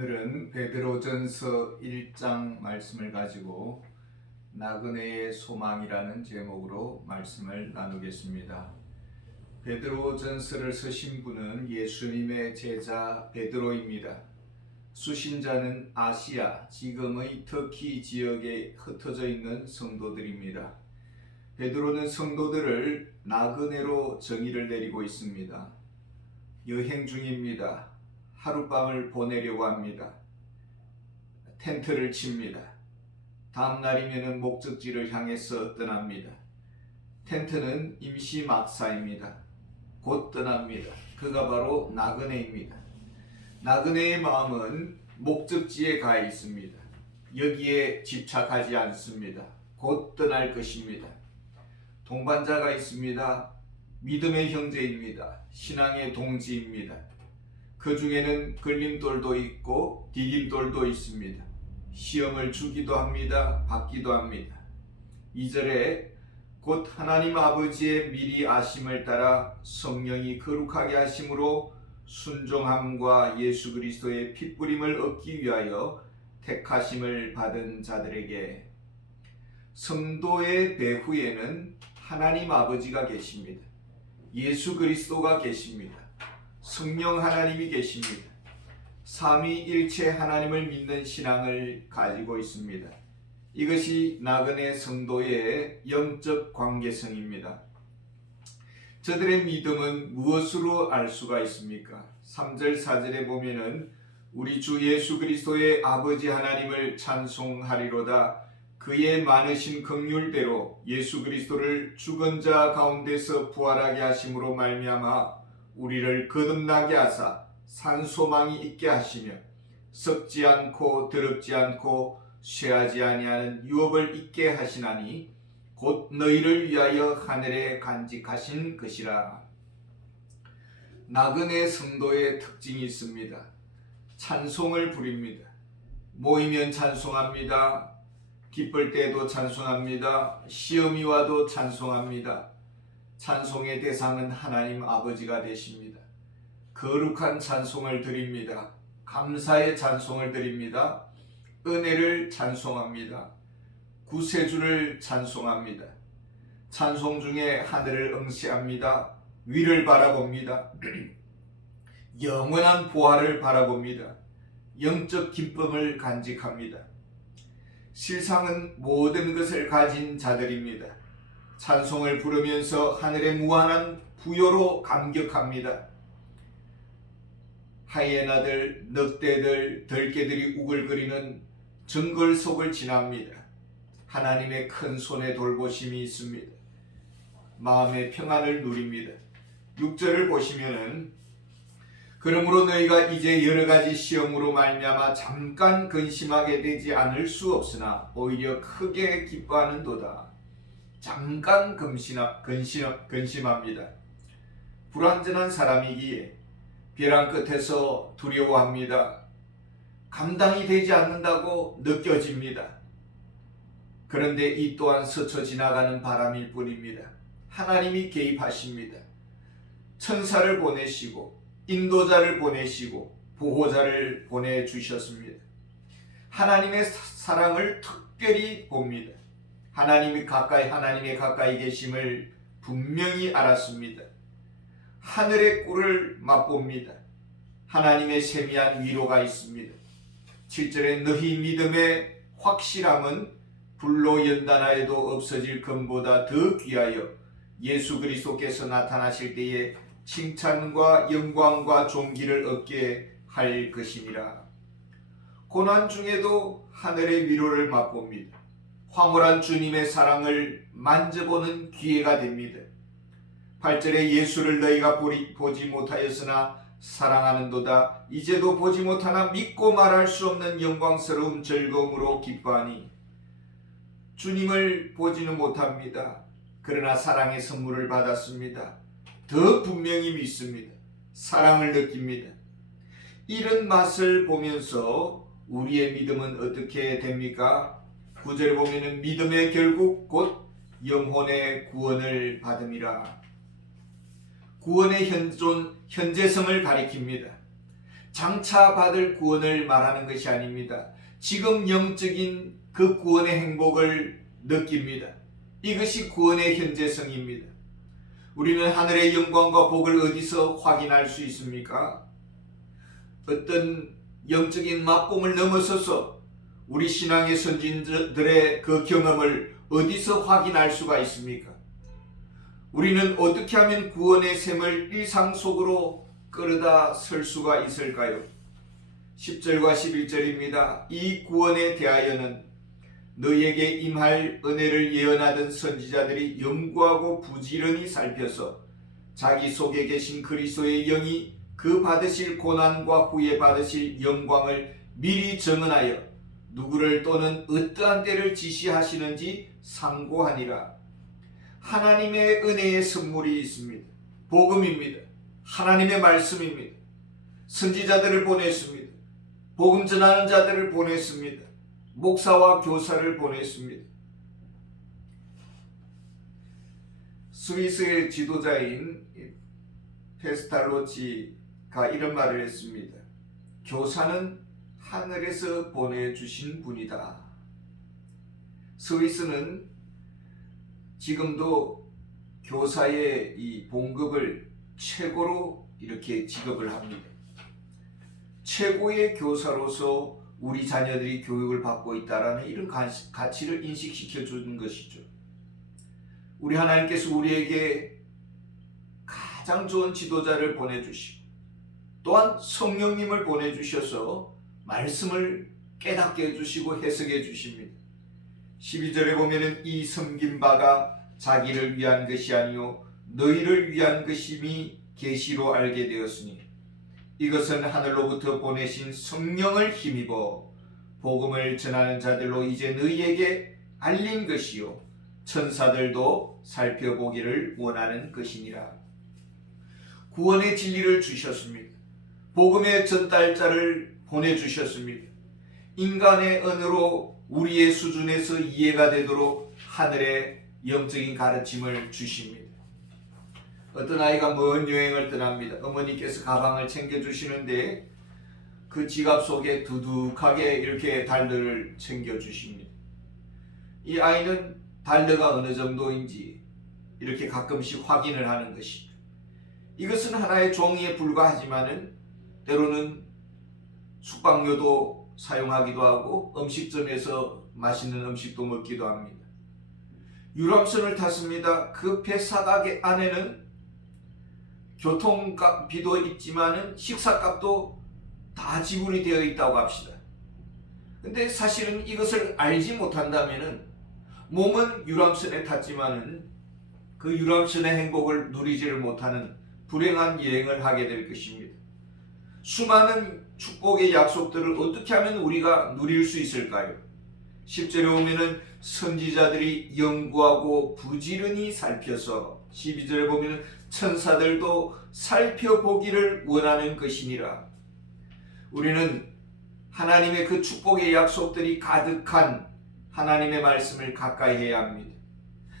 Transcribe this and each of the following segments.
오늘은 베드로전서 1장 말씀을 가지고 나그네의 소망이라는 제목으로 말씀을 나누겠습니다. 베드로전서를 쓰신 분은 예수님의 제자 베드로입니다. 수신자는 아시아, 지금의 터키 지역에 흩어져 있는 성도들입니다. 베드로는 성도들을 나그네로 정의를 내리고 있습니다. 여행 중입니다. 하룻밤을 보내려고 합니다. 텐트를 칩니다. 다음 날이면 목적지를 향해서 떠납니다. 텐트는 임시 막사입니다. 곧 떠납니다. 그가 바로 나그네입니다. 나그네의 마음은 목적지에 가 있습니다. 여기에 집착하지 않습니다. 곧 떠날 것입니다. 동반자가 있습니다. 믿음의 형제입니다. 신앙의 동지입니다. 그 중에는 걸림돌도 있고 디딤돌도 있습니다. 시험을 주기도 합니다. 받기도 합니다. 2절에 곧 하나님 아버지의 미리 아심을 따라 성령이 거룩하게 하심으로 순종함과 예수 그리스도의 핏부림을 얻기 위하여 택하심을 받은 자들에게. 성도의 배후에는 하나님 아버지가 계십니다. 예수 그리스도가 계십니다. 성령 하나님이 계십니다. 삼위일체 하나님을 믿는 신앙을 가지고 있습니다. 이것이 나그네 성도의 영적 관계성입니다. 저들의 믿음은 무엇으로 알 수가 있습니까? 3절 4절에 보면은 우리 주 예수 그리스도의 아버지 하나님을 찬송하리로다. 그의 많으신 긍휼대로 예수 그리스도를 죽은 자 가운데서 부활하게 하심으로 말미암아 우리를 거듭나게 하사 산 소망이 있게 하시며 썩지 않고 더럽지 않고 쇠하지 아니하는 유업을 있게 하시나니 곧 너희를 위하여 하늘에 간직하신 것이라. 나그네 성도의 특징이 있습니다. 찬송을 부립니다. 모이면 찬송합니다. 기쁠 때도 찬송합니다. 시험이 와도 찬송합니다. 찬송의 대상은 하나님 아버지가 되십니다. 거룩한 찬송을 드립니다. 감사의 찬송을 드립니다. 은혜를 찬송합니다. 구세주를 찬송합니다. 찬송 중에 하늘을 응시합니다. 위를 바라봅니다. 영원한 보화를 바라봅니다. 영적 기쁨을 간직합니다. 세상은 모든 것을 가진 자들입니다. 찬송을 부르면서 하늘의 무한한 부여로 감격합니다. 하이에나들, 늑대들, 들개들이 우글거리는 정글 속을 지납니다. 하나님의 큰 손에 돌보심이 있습니다. 마음의 평안을 누립니다. 6절을 보시면은 그러므로 너희가 이제 여러 가지 시험으로 말미암아 잠깐 근심하게 되지 않을 수 없으나 오히려 크게 기뻐하는도다. 잠깐 근심합니다. 불완전한 사람이기에 벼랑 끝에서 두려워합니다. 감당이 되지 않는다고 느껴집니다. 그런데 이 또한 스쳐 지나가는 바람일 뿐입니다. 하나님이 개입하십니다. 천사를 보내시고 인도자를 보내시고 보호자를 보내주셨습니다. 하나님의 사랑을 특별히 봅니다. 하나님의 가까이 계심을 분명히 알았습니다. 하늘의 꿀을 맛봅니다. 하나님의 세미한 위로가 있습니다. 7절에 너희 믿음의 확실함은 불로 연단하여도 없어질 금보다 더 귀하여 예수 그리스도께서 나타나실 때에 칭찬과 영광과 존귀를 얻게 할 것이니라. 고난 중에도 하늘의 위로를 맛봅니다. 황홀한 주님의 사랑을 만져보는 기회가 됩니다. 8절에 예수를 너희가 보지 못하였으나 사랑하는도다. 이제도 보지 못하나 믿고 말할 수 없는 영광스러운 즐거움으로 기뻐하니. 주님을 보지는 못합니다. 그러나 사랑의 선물을 받았습니다. 더 분명히 믿습니다. 사랑을 느낍니다. 이런 맛을 보면서 우리의 믿음은 어떻게 됩니까? 9절에 보면은 믿음의 결국 곧 영혼의 구원을 받음이라. 구원의 현재성을 가리킵니다. 장차 받을 구원을 말하는 것이 아닙니다. 지금 영적인 그 구원의 행복을 느낍니다. 이것이 구원의 현재성입니다. 우리는 하늘의 영광과 복을 어디서 확인할 수 있습니까? 어떤 영적인 막공을 넘어서서 우리 신앙의 선진들의 그 경험을 어디서 확인할 수가 있습니까? 우리는 어떻게 하면 구원의 셈을 일상 속으로 끌어다 설 수가 있을까요? 10절과 11절입니다. 이 구원에 대하여는 너희에게 임할 은혜를 예언하던 선지자들이 연구하고 부지런히 살펴서 자기 속에 계신 그리스도의 영이 그 받으실 고난과 후에 받으실 영광을 미리 정언하여 누구를 또는 어떠한 때를 지시하시는지 상고하니라. 하나님의 은혜의 선물이 있습니다. 복음입니다. 하나님의 말씀입니다. 선지자들을 보냈습니다. 복음 전하는 자들을 보냈습니다. 목사와 교사를 보냈습니다. 스위스의 지도자인 페스탈로치가 이런 말을 했습니다. 교사는 하늘에서 보내주신 분이다. 스위스는 지금도 교사의 이 봉급을 최고로 이렇게 지급을 합니다. 최고의 교사로서 우리 자녀들이 교육을 받고 있다는 이런 가치를 인식시켜 주는 것이죠. 우리 하나님께서 우리에게 가장 좋은 지도자를 보내주시고 또한 성령님을 보내주셔서 말씀을 깨닫게 해주시고 해석해 주십니다. 12절에 보면은 이 섬긴 바가 자기를 위한 것이 아니요 너희를 위한 것임이 계시로 알게 되었으니 이것은 하늘로부터 보내신 성령을 힘입어 복음을 전하는 자들로 이제 너희에게 알린 것이요 천사들도 살펴보기를 원하는 것이니라. 구원의 진리를 주셨습니다. 복음의 전달자를 보내주셨습니다. 인간의 언어로 우리의 수준에서 이해가 되도록 하늘의 영적인 가르침을 주십니다. 어떤 아이가 먼 여행을 떠납니다. 어머니께서 가방을 챙겨주시는데 그 지갑 속에 두둑하게 이렇게 달러를 챙겨주십니다. 이 아이는 달러가 어느 정도인지 이렇게 가끔씩 확인을 하는 것입니다. 이것은 하나의 종이에 불과하지만은 때로는 숙박료도 사용하기도 하고 음식점에서 맛있는 음식도 먹기도 합니다. 유람선을 탔습니다. 그 배 사각 안에는 교통비도 있지만은 식사값도 다 지불이 되어 있다고 합시다. 근데 사실은 이것을 알지 못한다면은 몸은 유람선에 탔지만은 그 유람선의 행복을 누리지를 못하는 불행한 여행을 하게 될 것입니다. 수많은 축복의 약속들을 어떻게 하면 우리가 누릴 수 있을까요? 10절에 보면은 선지자들이 연구하고 부지런히 살펴서 12절에 보면은 천사들도 살펴보기를 원하는 것이니라. 우리는 하나님의 그 축복의 약속들이 가득한 하나님의 말씀을 가까이 해야 합니다.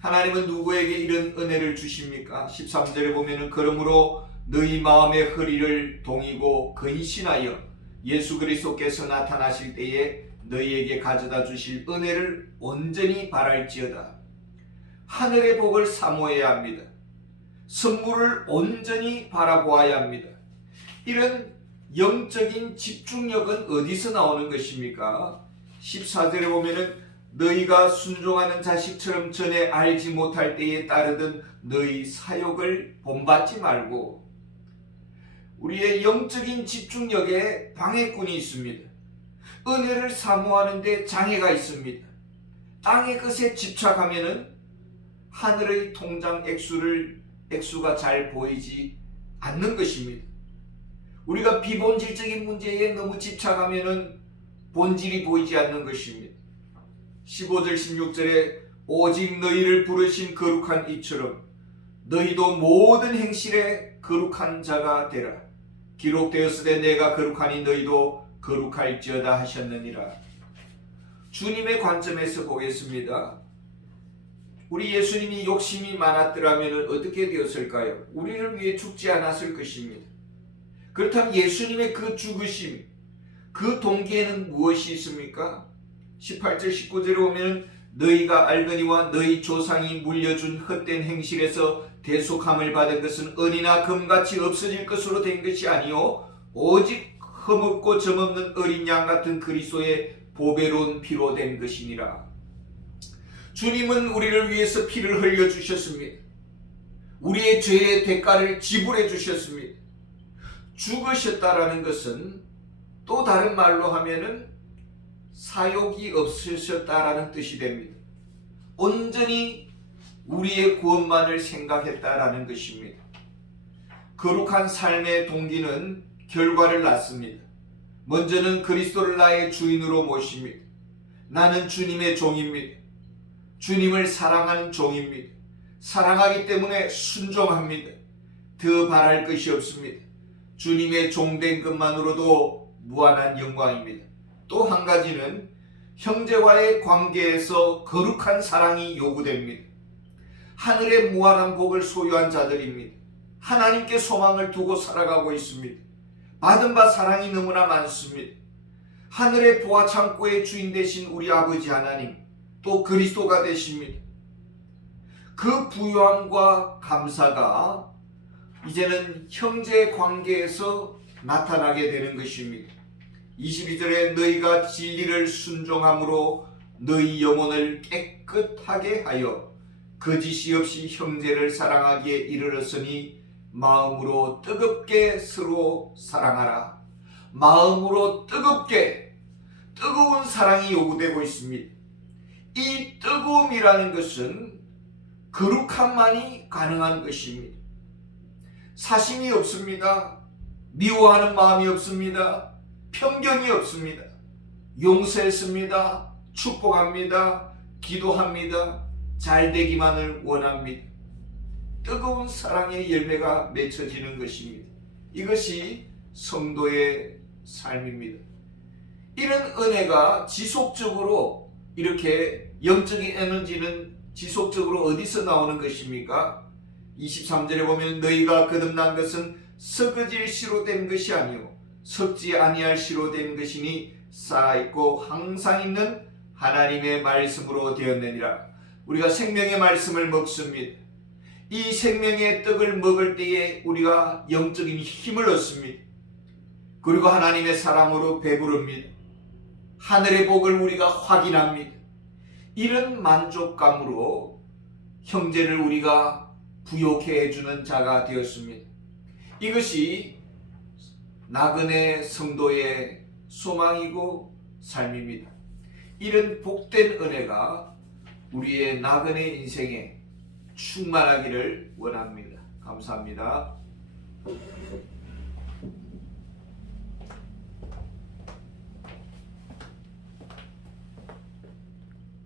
하나님은 누구에게 이런 은혜를 주십니까? 13절에 보면은 그러므로 너희 마음의 허리를 동이고 근신하여 예수 그리스도께서 나타나실 때에 너희에게 가져다 주실 은혜를 온전히 바랄지어다. 하늘의 복을 사모해야 합니다. 선물을 온전히 바라보아야 합니다. 이런 영적인 집중력은 어디서 나오는 것입니까? 14절에 보면은 너희가 순종하는 자식처럼 전에 알지 못할 때에 따르던 너희 사욕을 본받지 말고. 우리의 영적인 집중력에 방해꾼이 있습니다. 은혜를 사모하는데 장애가 있습니다. 땅의 것에 집착하면은 하늘의 통장 액수가 잘 보이지 않는 것입니다. 우리가 비본질적인 문제에 너무 집착하면은 본질이 보이지 않는 것입니다. 15절 16절에 오직 너희를 부르신 거룩한 이처럼 너희도 모든 행실에 거룩한 자가 되라. 기록되었으되 내가 거룩하니 너희도 거룩할지어다 하셨느니라. 주님의 관점에서 보겠습니다. 우리 예수님이 욕심이 많았더라면 어떻게 되었을까요? 우리를 위해 죽지 않았을 것입니다. 그렇다면 예수님의 그 죽으심, 그 동기에는 무엇이 있습니까? 18절 19절에 보면 너희가 알거니와 너희 조상이 물려준 헛된 행실에서 대속함을 받은 것은 은이나 금같이 없어질 것으로 된 것이 아니요 오직 흠없고 점없는 어린 양 같은 그리스도의 보배로운 피로 된 것이니라. 주님은 우리를 위해서 피를 흘려 주셨습니다. 우리의 죄의 대가를 지불해 주셨습니다. 죽으셨다라는 것은 또 다른 말로 하면은 사욕이 없으셨다라는 뜻이 됩니다. 온전히 우리의 구원만을 생각했다라는 것입니다. 거룩한 삶의 동기는 결과를 낳습니다. 먼저는 그리스도를 나의 주인으로 모십니다. 나는 주님의 종입니다. 주님을 사랑하는 종입니다. 사랑하기 때문에 순종합니다. 더 바랄 것이 없습니다. 주님의 종된 것만으로도 무한한 영광입니다. 또 한 가지는 형제와의 관계에서 거룩한 사랑이 요구됩니다. 하늘의 무한한 복을 소유한 자들입니다. 하나님께 소망을 두고 살아가고 있습니다. 받은 바 사랑이 너무나 많습니다. 하늘의 보화 창고의 주인 되신 우리 아버지 하나님, 또 그리스도가 되십니다. 그 부요함과 감사가 이제는 형제 관계에서 나타나게 되는 것입니다. 22절에 너희가 진리를 순종함으로 너희 영혼을 깨끗하게 하여 거짓이 없이 형제를 사랑하기에 이르렀으니 마음으로 뜨겁게 서로 사랑하라. 마음으로 뜨겁게, 뜨거운 사랑이 요구되고 있습니다. 이 뜨거움이라는 것은 거룩함만이 가능한 것입니다. 사심이 없습니다. 미워하는 마음이 없습니다. 편견이 없습니다. 용서했습니다. 축복합니다. 기도합니다. 잘되기만을 원합니다. 뜨거운 사랑의 열매가 맺혀지는 것입니다. 이것이 성도의 삶입니다. 이런 은혜가 지속적으로 이렇게 영적인 에너지는 지속적으로 어디서 나오는 것입니까? 23절에 보면 너희가 거듭난 것은 썩어질 씨로 된 것이 아니요 썩지 아니할 씨로 된 것이니 쌓아있고 항상 있는 하나님의 말씀으로 되었느니라. 우리가 생명의 말씀을 먹습니다. 이 생명의 떡을 먹을 때에 우리가 영적인 힘을 얻습니다. 그리고 하나님의 사랑으로 배부릅니다. 하늘의 복을 우리가 확인합니다. 이런 만족감으로 형제를 우리가 부욕해 해주는 자가 되었습니다. 이것이 나그네 성도의 소망이고 삶입니다. 이런 복된 은혜가 우리의 나그네 인생에 충만하기를 원합니다. 감사합니다.